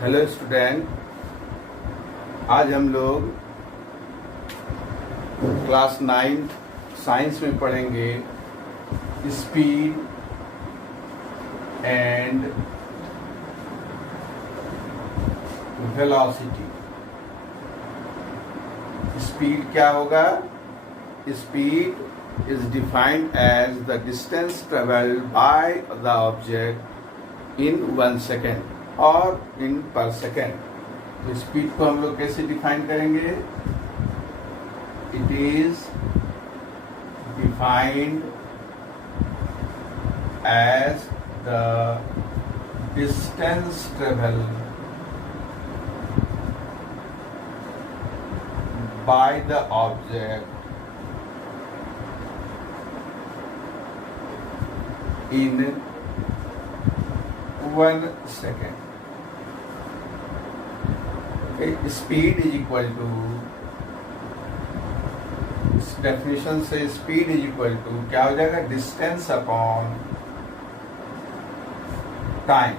Hello student, आज हम लोग क्लास 9 साइंस में पढ़ेंगे स्पीड एंड वेलोसिटी। स्पीड क्या होगा? Speed is defined as the distance travelled by the object in 1 second और इन पर सेकेंड। तो स्पीड को हम लोग कैसे डिफाइन करेंगे? It is defined as the distance travel by the object in 1 second. Okay, speed is equal to, इस डेफिनेशन से स्पीड इज इक्वल टू क्या हो जाएगा? Distance upon time.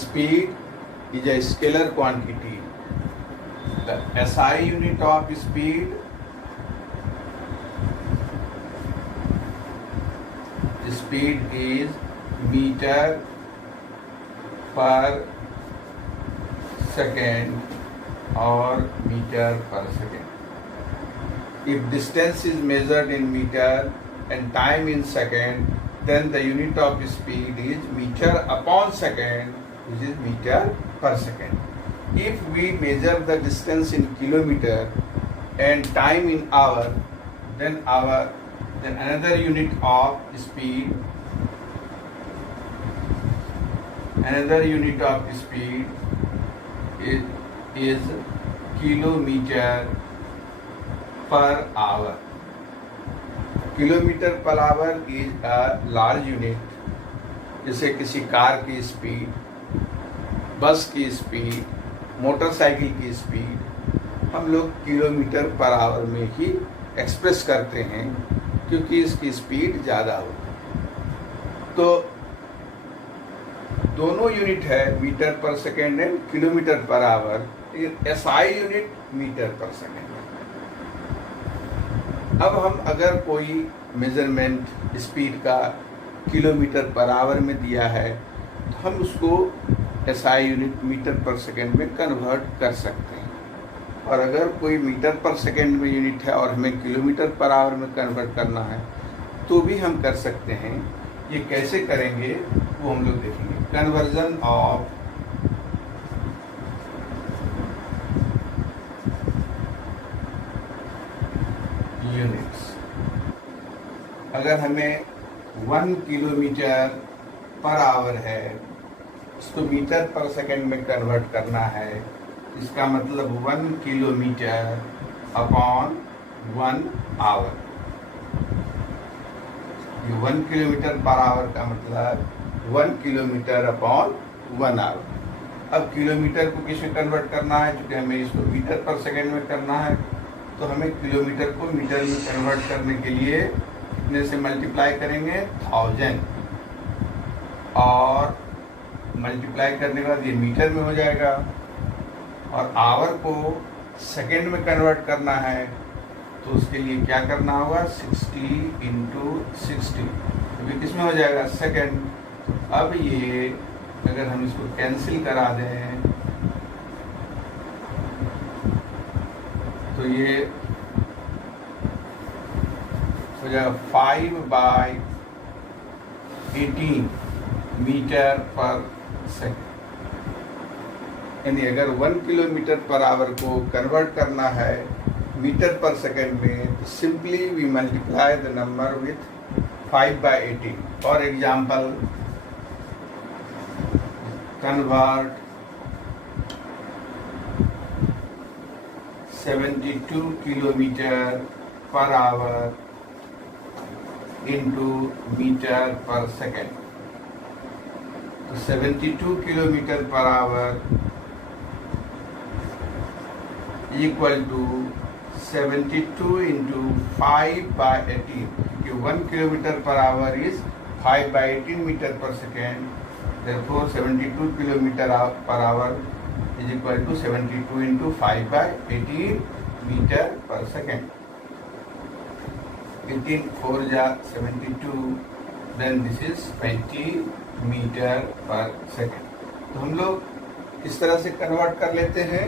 Speed is a scalar quantity. The SI unit of speed is meter per second or meter per second. If distance is measured in meter and time in second, then the unit of speed is meter upon second, which is meter per second. If we measure the distance in kilometer and time in hour, then another unit of speed is kilometer per hour. Kilometer per hour is a large unit. जैसे किसी car की speed, बस की speed, motorcycle की speed हम लोग kilometre per hour में ही express करते हैं, क्योंकि इसकी स्पीड ज़्यादा होगी। तो दोनों यूनिट है, metre per second and kilometre per hour. SI unit metre per second. अब हम अगर कोई मेजरमेंट स्पीड का किलोमीटर पर आवर में दिया है, तो हम उसको SI unit metre per second में कन्वर्ट कर सकते हैं। और अगर कोई मीटर पर सेकेंड में यूनिट है और हमें किलोमीटर पर आवर में कन्वर्ट करना है, तो भी हम कर सकते हैं। ये कैसे करेंगे वो हम लोग देखेंगे। Conversion of units. अगर हमें 1 किलोमीटर पर आवर है, उसको मीटर पर सेकेंड में कन्वर्ट करना है, इसका मतलब 1 kilometre upon 1 hour. 1 kilometre per hour का मतलब 1 किलोमीटर अपॉन 1 आवर। अब किलोमीटर को किस में कन्वर्ट करना है? क्योंकि हमें इसको मीटर पर सेकेंड में करना है, तो हमें किलोमीटर को मीटर में कन्वर्ट करने के लिए कितने से मल्टीप्लाई करेंगे? 1000। और मल्टीप्लाई करने के बाद ये मीटर में हो जाएगा। और आवर को सेकेंड में कन्वर्ट करना है, तो उसके लिए क्या करना होगा? 60 × 60। अभी किस में हो जाएगा? सेकेंड। अब ये अगर हम इसको कैंसिल करा दें, तो ये हो जाएगा 5/18 मीटर पर सेकेंड। यानी अगर 1 किलोमीटर पर आवर को कन्वर्ट करना है मीटर पर सेकेंड में, तो simply we multiply the number with 5/18। For example, convert 72 kilometre per hour into metre per second. तो 72 kilometre per our equal to 72 into 5/18, क्योंकि 1 kilometre per hour is 5/18 metre per second, therefore 72 kilometre per hour is equal to 72 into 5/18 metre per second. 18 4 जा 72, then this is 20 metre per second. तो हम लोग इस तरह से convert कर लेते हैं.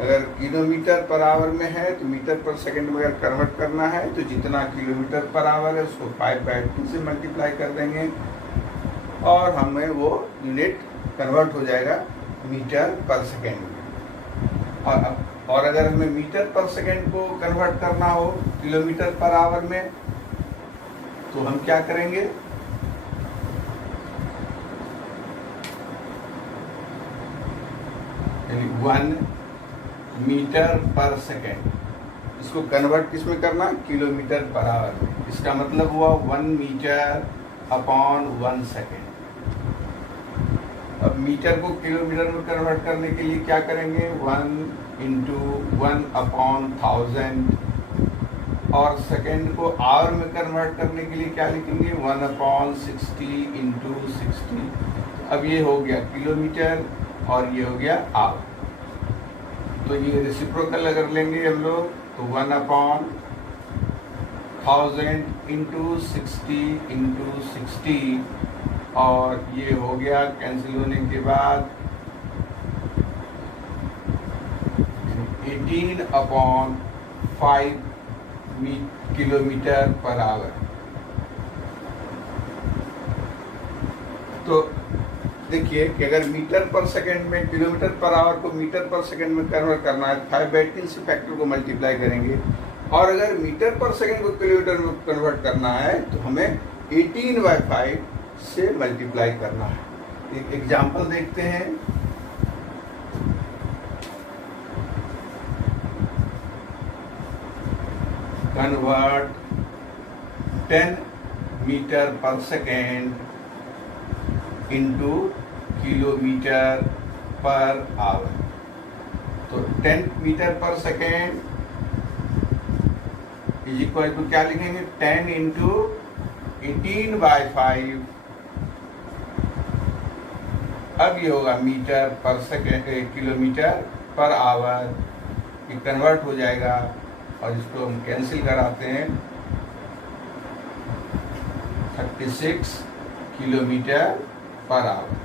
अगर किलोमीटर पर आवर में है तो मीटर पर सेकंड में अगर कन्वर्ट करना है तो जितना किलोमीटर पर आवर है उसको 5/2 से मल्टीप्लाई कर देंगे और हमें वो यूनिट कन्वर्ट हो जाएगा मीटर पर सेकंड में. और अगर हमें मीटर पर सेकंड को कन्वर्ट करना हो किलोमीटर पर आवर में तो हम क्या करेंगे, यानी 1 मीटर पर सेकेंड, इसको कन्वर्ट किस में करना, किलोमीटर पर आवर में. इसका मतलब हुआ 1 मीटर अपॉन 1 सेकेंड. अब मीटर को किलोमीटर में कन्वर्ट करने के लिए क्या करेंगे, 1 इंटू 1 अपॉन 1000. और सेकेंड को आवर में कन्वर्ट करने के लिए क्या लिखेंगे, 1 अपॉन 60 इंटू 60. अब ये हो गया किलोमीटर और ये हो गया आवर. तो ये रेसिप्रोकल अगर लेंगे हम लोग तो 1 अपॉन 1000 इंटू 60 इंटू 60 और ये हो गया कैंसिल होने के बाद 18 अपॉन 5 किलोमीटर पर आवर. तो देखिए कि अगर मीटर पर सेकंड में किलोमीटर पर आवर को मीटर पर सेकंड में कन्वर्ट करना है 5/3 से फैक्टर को मल्टीप्लाई करेंगे. और अगर मीटर पर सेकंड को किलोमीटर में कन्वर्ट करना है तो हमें 18/5 से मल्टीप्लाई करना है. एक एग्जांपल देखते हैं. Convert 10 metre per second into kilometre per our. तो 10 metre per second is equal to क्या लिखेंगे, 10 इंटू 18/5. अब ये होगा metre per second, kilometre per our. ये कन्वर्ट हो जाएगा और इसको हम कैंसिल कराते हैं. 36 किलोमीटर पर आवर.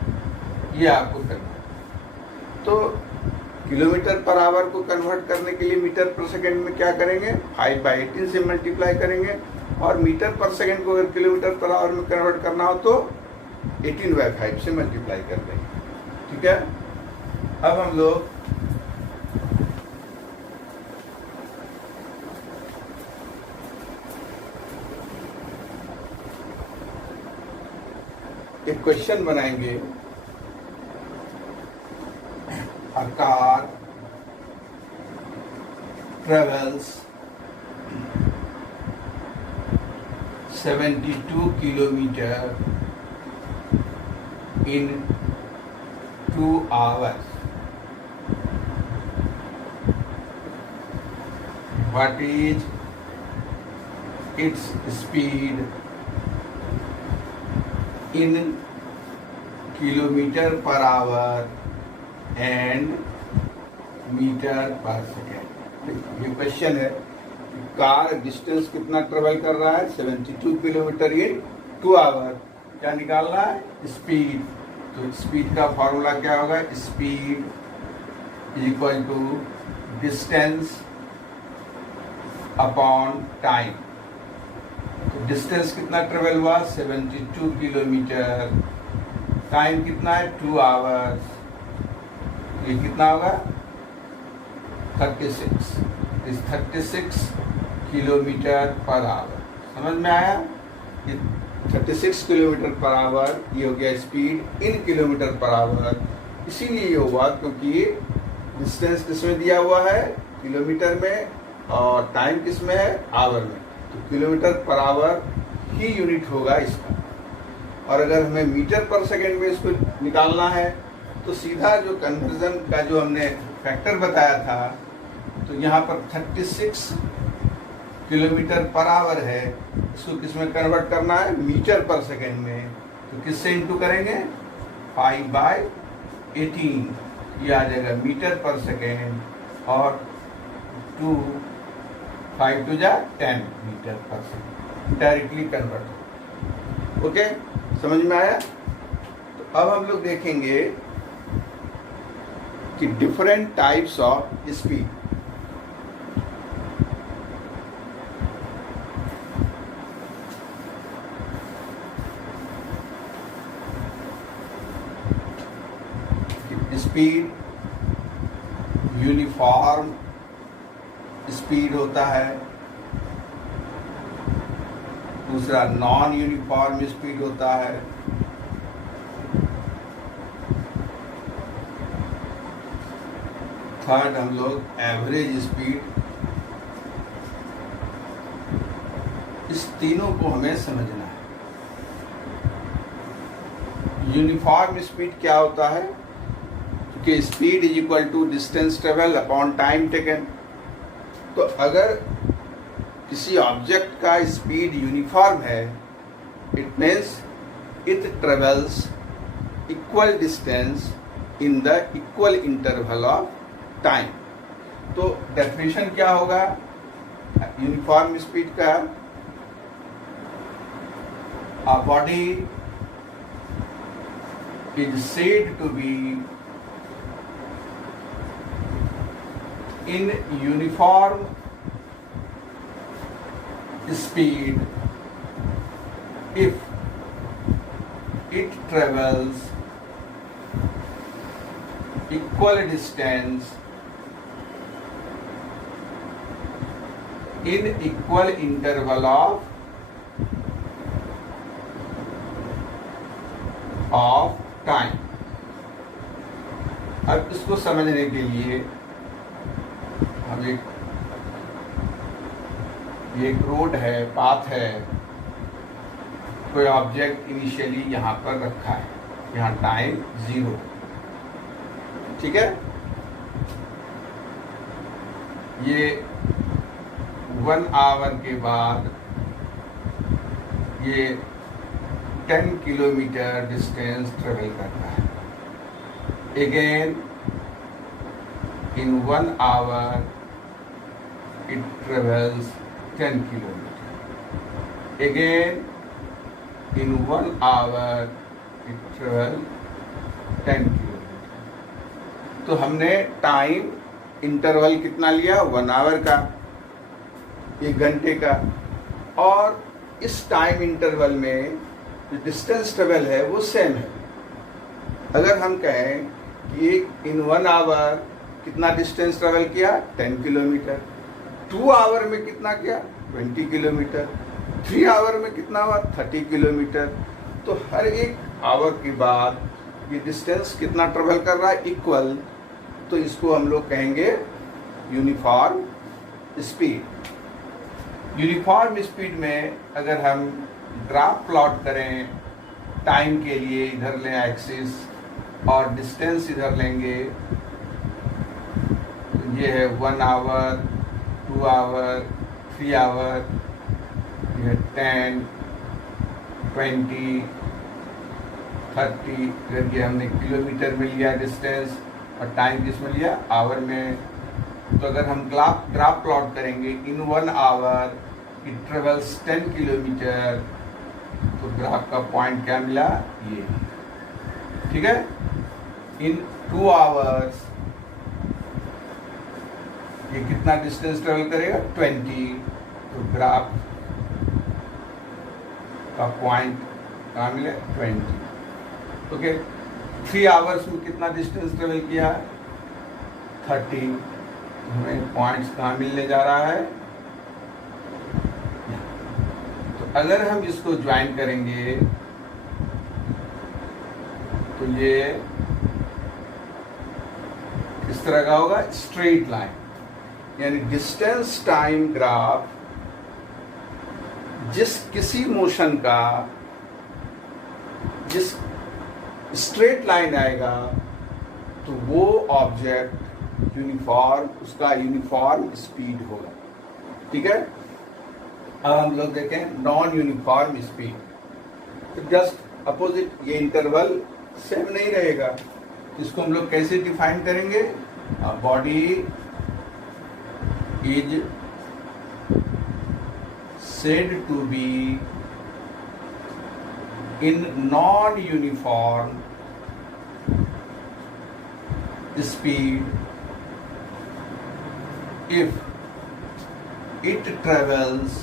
ये आपको करना है. तो किलोमीटर पर आवर को कन्वर्ट करने के लिए मीटर पर सेकंड में क्या करेंगे, 5/18 से मल्टीप्लाई करेंगे. और मीटर पर सेकंड को अगर किलोमीटर पर आवर में कन्वर्ट करना हो तो 18/5 से मल्टीप्लाई कर देंगे. ठीक है. अब हम लोग एक क्वेश्चन बनाएंगे. A car travels 72 kilometer in 2 hours. What is its speed in kilometer per hour and metre per second. ये क्वेश्चन है. कार डिस्टेंस कितना ट्रेवल कर रहा है, 72 किलोमीटर इन 2 आवर. क्या निकालना है, स्पीड. तो स्पीड का फॉर्मूला क्या होगा, speed is equal to distance upon time. तो डिस्टेंस कितना ट्रेवल हुआ, 72 किलोमीटर. टाइम कितना है, 2 आवर्स. ये कितना होगा, 36. इस 36 किलोमीटर पर आवर. समझ में आया. ये 36 किलोमीटर पर आवर ये हो गया speed in kilometre per our. इसीलिए ये हुआ क्योंकि डिस्टेंस किसमें दिया हुआ है, किलोमीटर में, और टाइम किसमें है, आवर में. तो kilometre per our he unit होगा इसका. और अगर हमें मीटर पर सेकेंड में इसको निकालना है तो सीधा जो कन्वर्जन का जो हमने फैक्टर बताया था, तो यहाँ पर 36 किलोमीटर पर आवर है, इसको किस में कन्वर्ट करना है, मीटर पर सेकेंड में. तो किससे इंटू करेंगे 5/18, ये आ जाएगा मीटर पर सेकेंड, और 5 to 10 metre per second directly convert. Okay, समझ में आया? तो अब हम लोग देखेंगे कि different types of speed. Speed, uniform speed होता है, दूसरा नॉन यूनिफॉर्म स्पीड होता है, थर्ड हम लोग एवरेज स्पीड। इस तीनों को हमें समझना है। यूनिफॉर्म स्पीड क्या होता है? कि speed is equal to distance travel upon time taken. तो अगर किसी ऑब्जेक्ट का स्पीड यूनिफॉर्म है, it means it travels equal distance in the equal interval of time. तो डेफिनेशन क्या होगा यूनिफॉर्म स्पीड का? A body is said to be in uniform speed if it travels equal distance in equal interval of time. अब इसको समझने के लिए हम एक रोड है, पाथ है, कोई ऑब्जेक्ट इनिशियली यहाँ पर रखा है, यहाँ टाइम 0, ठीक है। ये 1 आवर के बाद ये 10 किलोमीटर डिस्टेंस ट्रेवल करता है। Again in 1 hour it travels 10 kilometre. Again in 1 hour it travel 10 kilometre. तो हमने टाइम इंटरवल कितना लिया? 1 आवर का, 1 घंटे का। और इस टाइम इंटरवल में जो डिस्टेंस ट्रेवल है वो सेम है। अगर हम कहें कि इन 1 आवर कितना डिस्टेंस ट्रेवल किया? 10 किलोमीटर। 2 आवर में कितना किया? 20 किलोमीटर। 3 आवर में कितना हुआ? 30 किलोमीटर। तो हर एक आवर के बाद ये डिस्टेंस कितना ट्रेवल कर रहा है? इक्वल। तो इसको हम लोग कहेंगे यूनिफॉर्म स्पीड। यूनिफॉर्म स्पीड में अगर हम ग्राफ प्लॉट करें टाइम के लिए, इधर लें एक्सिस और डिस्टेंस इधर लेंगे, तो ये है 1 आवर, 2 आवर, 3 आवर, ये 10, 20, 30। अगर ये हमने किलोमीटर में लिया डिस्टेंस और टाइम किस में लिया? आवर में। तो अगर हम ग्राफ प्लॉट करेंगे इन 1 आवर इट ट्रेवल्स 10 किलोमीटर, तो ग्राफ का पॉइंट क्या मिला? ये, ठीक है। इन 2 आवर्स ये कितना डिस्टेंस ट्रेवल करेगा? 20। तो ग्राफ का पॉइंट कहाँ मिले? 20। ओके। 3 आवर्स में कितना डिस्टेंस ट्रेवल किया? 30। हमें पॉइंट्स कहाँ मिलने जा रहा है? अगर हम इसको ज्वाइन करेंगे तो ये इस तरह का होगा, स्ट्रेट लाइन। यानी डिस्टेंस टाइम ग्राफ जिस किसी मोशन का जिस स्ट्रेट लाइन आएगा तो वो ऑब्जेक्ट यूनिफॉर्म, उसका यूनिफॉर्म स्पीड होगा, ठीक है। अब हम लोग देखें नॉन यूनिफॉर्म स्पीड। तो जस्ट अपोजिट, ये इंटरवल सेम नहीं रहेगा। इसको हम लोग कैसे डिफाइन करेंगे? Body is said to be in non-uniform speed if it travels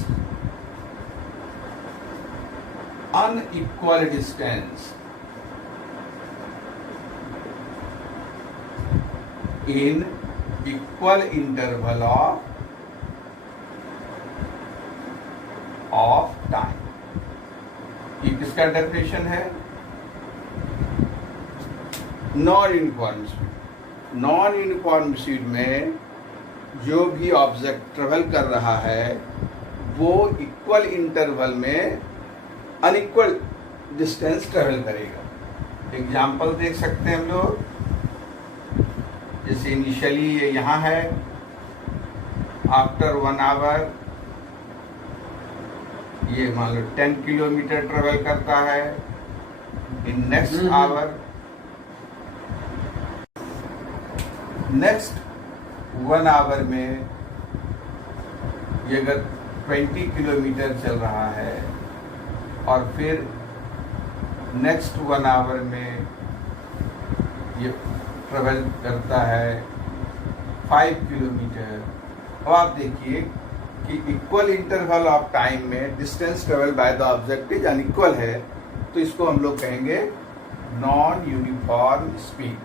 unequal distance in equal interval of time. ये किसका डेफिनेशन है? Non uniform speed. Non uniform speed में जो भी ऑब्जेक्ट ट्रेवल कर रहा है वो इक्वल इंटरवल में अनइक्वल डिस्टेंस ट्रेवल करेगा। एग्जाम्पल देख सकते हैं हम लोग, जैसे इनिशियली ये यहाँ है, आफ्टर 1 आवर ये मान लो 10 किलोमीटर ट्रेवल करता है। In next hour, next 1 hour में ये अगर 20 किलोमीटर चल रहा है और फिर नेक्स्ट 1 आवर में ये ट्रेवल करता है 5 किलोमीटर। अब आप देखिए कि इक्वल इंटरवल ऑफ टाइम में distance travel by the object is unequal है, तो इसको हम लोग कहेंगे नॉन यूनिफॉर्म स्पीड।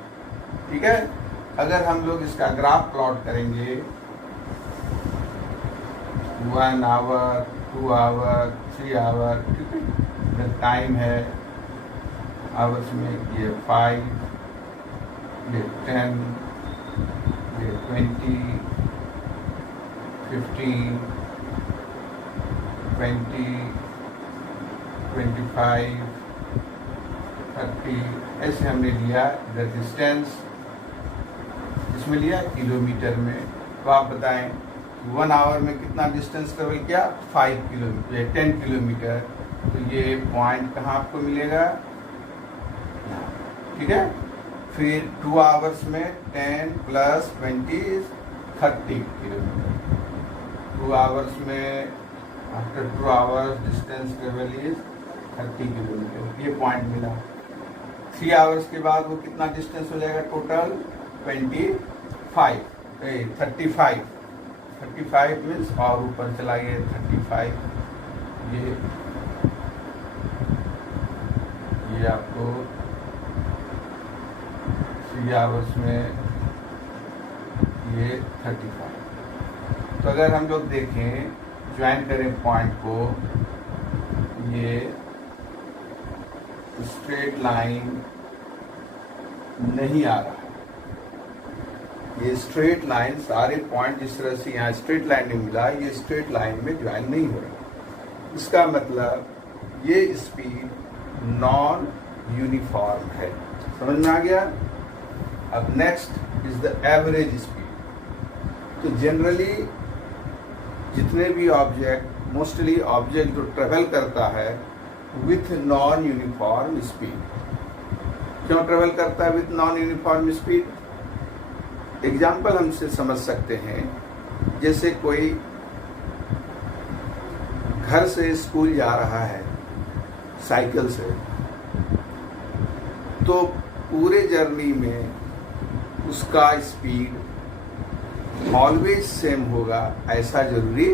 ठीक है, अगर हम लोग इसका ग्राफ प्लॉट करेंगे 1 आवर, 2 आवर, 3 आवर, ठीक है, टाइम है आवर्स में, ये 5, ये 10, ये 20, 15, 20, 25, 30, ऐसे हमने लिया द डिस्टेंस, इसमें लिया किलोमीटर में। तो आप बताएं 1 आवर में कितना डिस्टेंस ट्रेवल किया? 5 किलोमीटर, 10 किलोमीटर। तो ये पॉइंट कहाँ आपको मिलेगा? ठीक है। फिर 2 आवर्स में 10 + 20 30 किलोमीटर। 2 आवर्स में, after 2 hours distance travel is 30 kilometre, ये पॉइंट मिला। 3 आवर्स के बाद वो कितना डिस्टेंस हो जाएगा टोटल? 35 मीन्स और ऊपर चला गया 35। ये आपको 3 आवर्स में ये 35। तो अगर हम लोग देखें, ज्वाइन करें पॉइंट को, ये स्ट्रेट लाइन नहीं आ रहा है। ये स्ट्रेट लाइन, सारे पॉइंट जिस तरह से यहाँ स्ट्रेट लाइन नहीं मिला, ये स्ट्रेट लाइन में ज्वाइन नहीं हो रहा। इसका मतलब ये स्पीड नॉन यूनिफॉर्म है। समझ में आ गया? अब next is the average speed. तो जनरली जितने भी ऑब्जेक्ट, मोस्टली ऑब्जेक्ट जो ट्रेवल करता है विथ नॉन यूनिफॉर्म स्पीड। क्यों ट्रेवल करता है with non uniform speed? Example हमसे समझ सकते हैं, जैसे कोई घर से स्कूल जा रहा है साइकिल से, तो पूरे जर्नी में उसका स्पीड ऑलवेज सेम होगा ऐसा जरूरी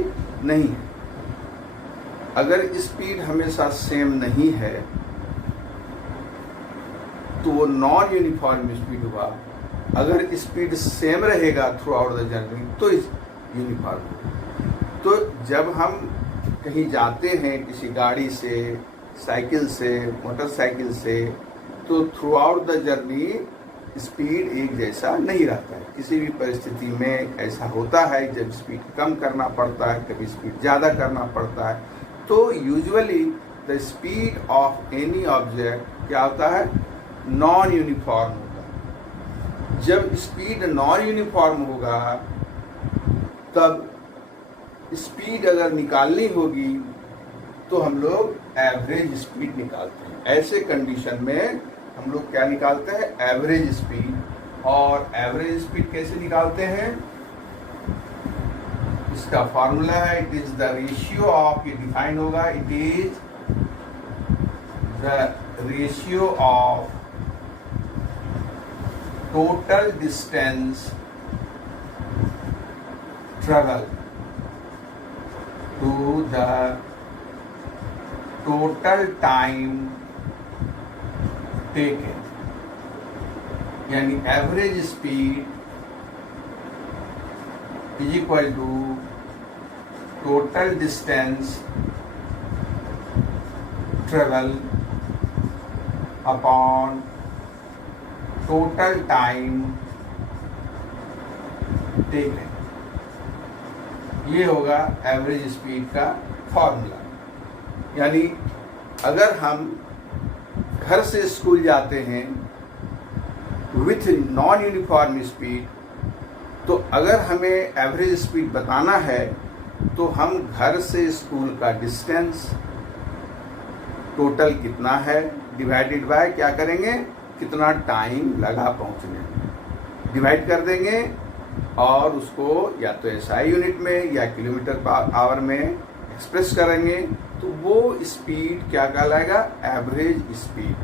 नहीं है। अगर स्पीड हमेशा सेम नहीं है तो वो नॉन यूनिफॉर्म स्पीड हुआ। अगर स्पीड सेम रहेगा थ्रू आउट द जर्नी तो यूनिफॉर्म होगा। तो जब हम कहीं जाते हैं किसी गाड़ी से, साइकिल से, मोटरसाइकिल से, तो through out the journey speed एक जैसा नहीं रहता है। किसी भी परिस्थिति में ऐसा होता है, जब स्पीड कम करना पड़ता है, कभी स्पीड ज़्यादा करना पड़ता है। तो usually the speed of any object क्या होता है? नॉन यूनिफॉर्म होगा। जब स्पीड नॉन यूनिफॉर्म होगा तब स्पीड अगर निकालनी होगी तो हम लोग एवरेज स्पीड निकालते हैं। ऐसे कंडीशन में हम लोग क्या निकालते हैं? Average speed. और एवरेज स्पीड कैसे निकालते हैं? इसका फॉर्मूला है, it is the ratio of, ये डिफाइन होगा, it is the ratio of total distance travel to the total time taken. यानी average speed is equal to total distance travel upon total time taken. ये होगा average speed का formula. यानी अगर हम घर से स्कूल जाते हैं विथ नॉन यूनिफॉर्म स्पीड, तो अगर हमें एवरेज स्पीड बताना है तो हम घर से स्कूल का डिस्टेंस टोटल कितना है डिवाइडेड बाय क्या करेंगे, कितना टाइम लगा पहुंचने में, डिवाइड कर देंगे और उसको या तो एसआई यूनिट में या किलोमीटर पर आवर में एक्सप्रेस करेंगे, तो वो स्पीड क्या कहलाएगा? Average speed.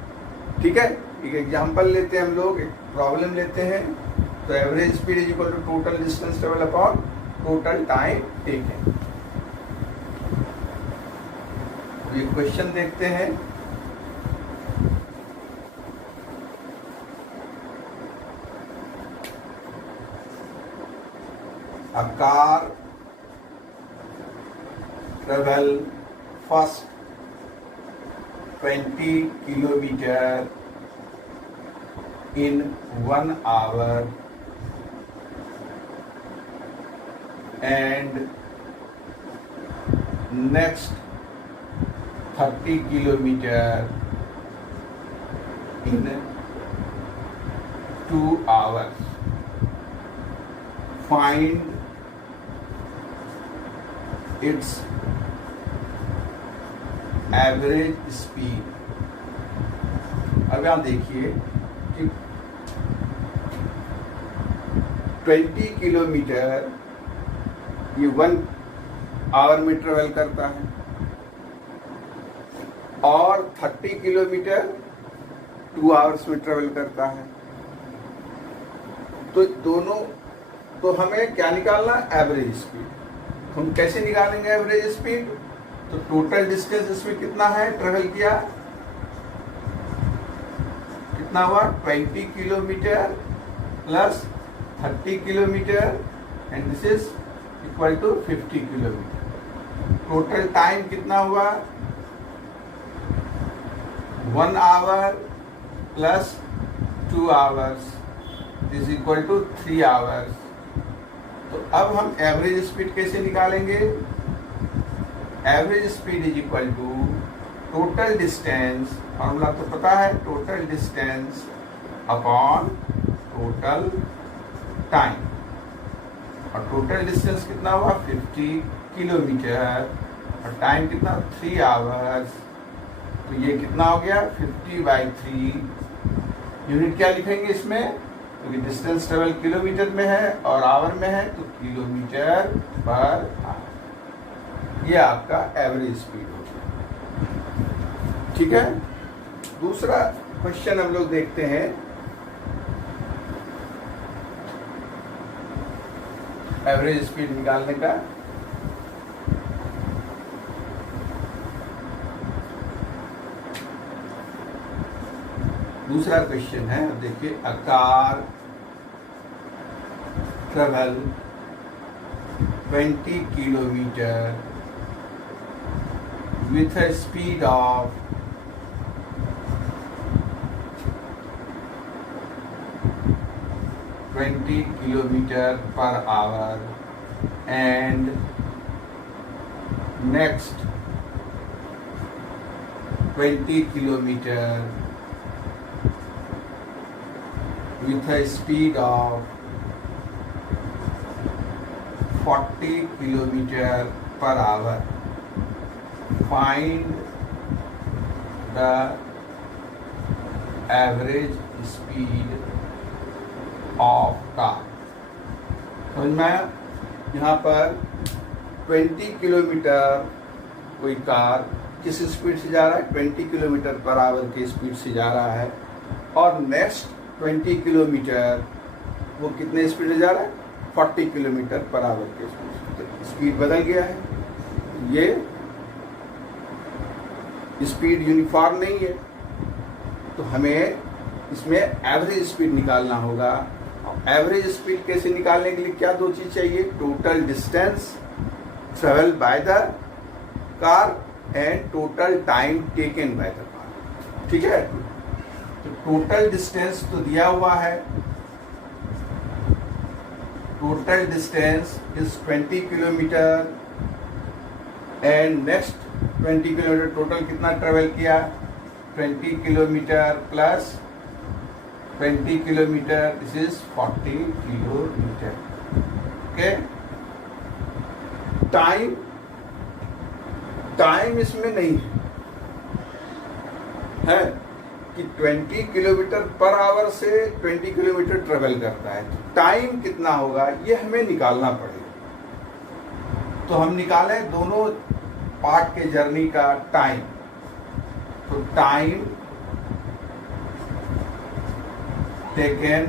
ठीक है, एक एग्जांपल लेते हैं हम लोग, एक प्रॉब्लम लेते हैं। तो average speed is equal to total distance travel upon total time taken. ये क्वेश्चन देखते हैं। A car travel first 20 kilometer in 1 hour and next 30 kilometer in 2 hours. Find its average speed. अब यहां देखिए कि 20 किलोमीटर ये 1 आवर में travel करता है और 30 किलोमीटर 2 आवर्स में ट्रेवल करता है। तो दोनों, तो हमें क्या निकालना? Average speed. हम कैसे निकालेंगे एवरेज स्पीड? तो टोटल डिस्टेंस इसमें कितना है ट्रेवल किया, कितना हुआ? 20 kilometre plus 30 kilometre and this is equal to 50 kilometre. Total time कितना हुआ? 1 hour plus 2 hours is equal to 3 hours. तो अब हम एवरेज स्पीड कैसे निकालेंगे? Average speed is equal to total distance, formula तो पता है, total distance upon total time. और टोटल डिस्टेंस कितना हुआ? 50 किलोमीटर और टाइम कितना? 3 आवर्स। तो ये कितना हो गया? 50/3। यूनिट क्या लिखेंगे इसमें? क्योंकि डिस्टेंस ट्रेवल किलोमीटर में है और आवर में है, तो किलोमीटर पर आवर। ये आपका एवरेज स्पीड हो गया। ठीक है, दूसरा क्वेश्चन हम लोग देखते हैं। एवरेज स्पीड निकालने का। दूसरा क्वेश्चन है, देखिए, a car travel 20 kilometre with a speed of 20 kilometer per hour and next 20 kilometer with a speed of 40 kilometer per hour. Find the average speed of car. समझ में आया? यहाँ पर 20 किलोमीटर कोई कार किस स्पीड से जा रहा है, 20 किलोमीटर पर आवर की स्पीड से जा रहा है, और नेक्स्ट 20 किलोमीटर वो कितने स्पीड से जा रहा है, 40 किलोमीटर पर आवर के स्पीड से। तो स्पीड बदल गया है, ये स्पीड यूनिफॉर्म नहीं है, तो हमें इसमें एवरेज स्पीड निकालना होगा। एवरेज स्पीड कैसे निकालने के लिए क्या दो चीज चाहिए, total distance travel by the car and total time taken by the car. ठीक है, तो टोटल डिस्टेंस तो दिया हुआ है, total distance is 20 kilometre and next 20 kilometre total कितना ट्रेवल किया, 20 kilometre plus 20 kilometre, this is 40 kilometre. Okay, time इसमें नहीं है कि 20 किलोमीटर पर आवर से 20 किलोमीटर ट्रेवल करता है, तो टाइम कितना होगा ये हमें निकालना पड़ेगा। तो हम निकालें दोनों पार्ट के जर्नी का टाइम। तो time taken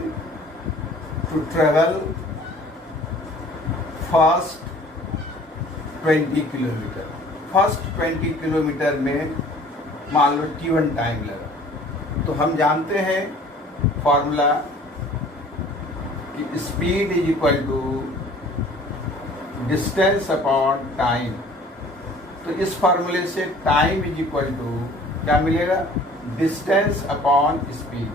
to travel first 20 kilometre, first 20 kilometre में मान लो T1 टाइम लगा, तो हम जानते हैं फॉर्मूला कि speed is equal to distance upon time. तो इस फॉर्मूले से टाइम इज इक्वल टू क्या मिलेगा, डिस्टेंस अपॉन स्पीड।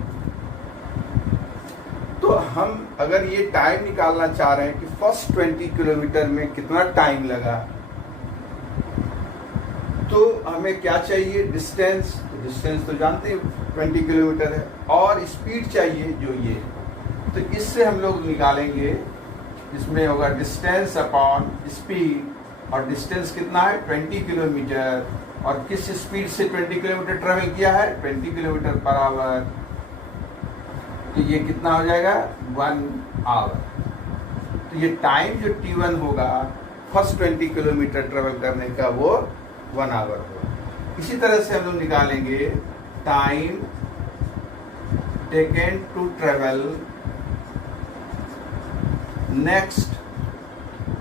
तो हम अगर ये टाइम निकालना चाह रहे हैं कि फर्स्ट 20 किलोमीटर में कितना टाइम लगा, तो हमें क्या चाहिए, डिस्टेंस। तो डिस्टेंस तो जानते हैं 20 किलोमीटर है, और स्पीड चाहिए जो ये है। तो इससे हम लोग निकालेंगे, इसमें होगा डिस्टेंस अपॉन स्पीड, और डिस्टेंस कितना है 20 किलोमीटर, और किस स्पीड से 20 किलोमीटर ट्रेवल किया है, 20 किलोमीटर पर आवर। तो ये कितना हो जाएगा, 1 आवर। तो ये टाइम जो T1 होगा फर्स्ट 20 किलोमीटर ट्रेवल करने का, वो 1 आवर होगा। इसी तरह से हम लोग निकालेंगे time taken to travel next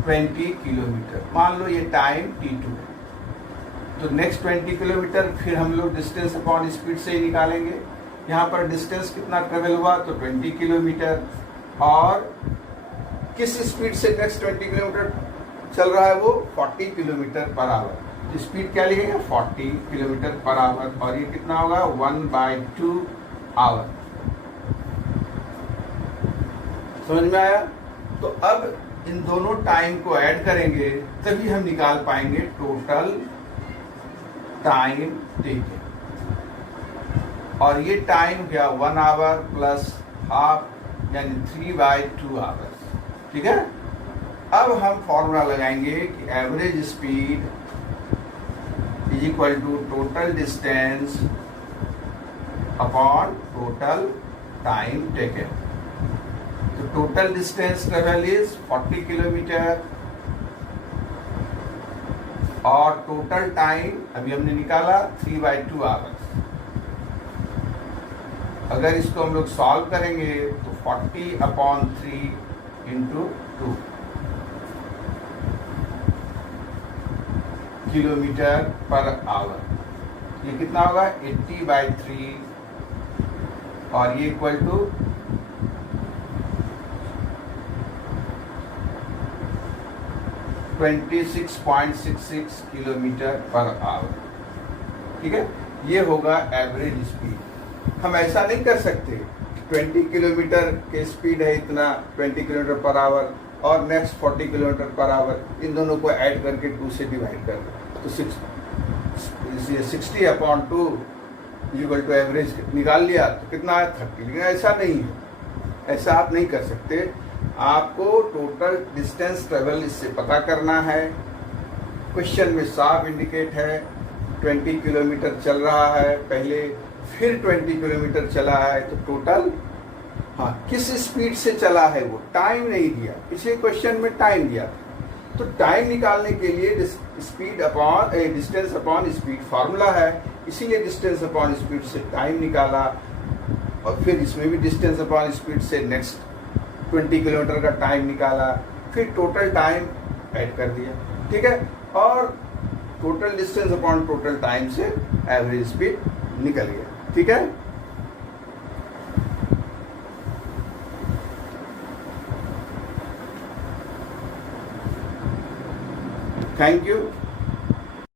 20 kilometre. मान लो ये टाइम T2 है, तो नेक्स्ट 20 किलोमीटर फिर हम लोग डिस्टेंस अपॉन स्पीड से ही निकालेंगे। यहाँ पर डिस्टेंस कितना ट्रेवल हुआ, तो 20 किलोमीटर, और किस स्पीड से नेक्स्ट 20 किलोमीटर चल रहा है, वो 40 किलोमीटर पर आवर। तो स्पीड क्या लिखेगा, 40 किलोमीटर पर आवर, और ये कितना होगा, 1/2 आवर। समझ में आया? तो अब इन दोनों टाइम को ऐड करेंगे तभी हम निकाल पाएंगे टोटल टाइम टेकन। और ये टाइम क्या, 1 आवर प्लस हाफ, यानी 3/2 आवर्स। ठीक है, अब हम फॉर्मूला लगाएंगे कि average speed is equal to total distance upon total time taken. तो total distance travel is 40 kilometre, और टोटल टाइम अभी हमने निकाला 3/2 आवर्स। अगर इसको हम लोग सॉल्व करेंगे तो 40/3 × 2 किलोमीटर पर आवर। ये कितना होगा, 80/3, और ये equal to 26.66 kilometre per hour. ठीक है, ये होगा एवरेज स्पीड। हम ऐसा नहीं कर सकते 20 किलोमीटर के स्पीड है इतना, 20 किलोमीटर पर आवर, और नेक्स्ट 40 किलोमीटर पर आवर, इन दोनों को ऐड करके 2 से डिवाइड कर दो, तो 60/2 इक्वल टू एवरेज निकाल लिया, तो कितना है, 30। लेकिन ऐसा नहीं है, ऐसा आप नहीं कर सकते। आपको टोटल डिस्टेंस ट्रेवल इससे पता करना है। क्वेश्चन में साफ इंडिकेट है 20 किलोमीटर चल रहा है पहले, फिर 20 किलोमीटर चला है, तो टोटल हाँ किस स्पीड से चला है, वो टाइम नहीं दिया, पिछले क्वेश्चन में टाइम दिया था। तो टाइम निकालने के लिए speed upon distance upon speed formula है, इसीलिए डिस्टेंस अपॉन स्पीड से टाइम निकाला, और फिर इसमें भी डिस्टेंस अपॉन स्पीड से नेक्स्ट 20 किलोमीटर का टाइम निकाला, फिर टोटल टाइम ऐड कर दिया, ठीक है, और total distance upon total time से एवरेज स्पीड निकल गया, ठीक है। Thank you.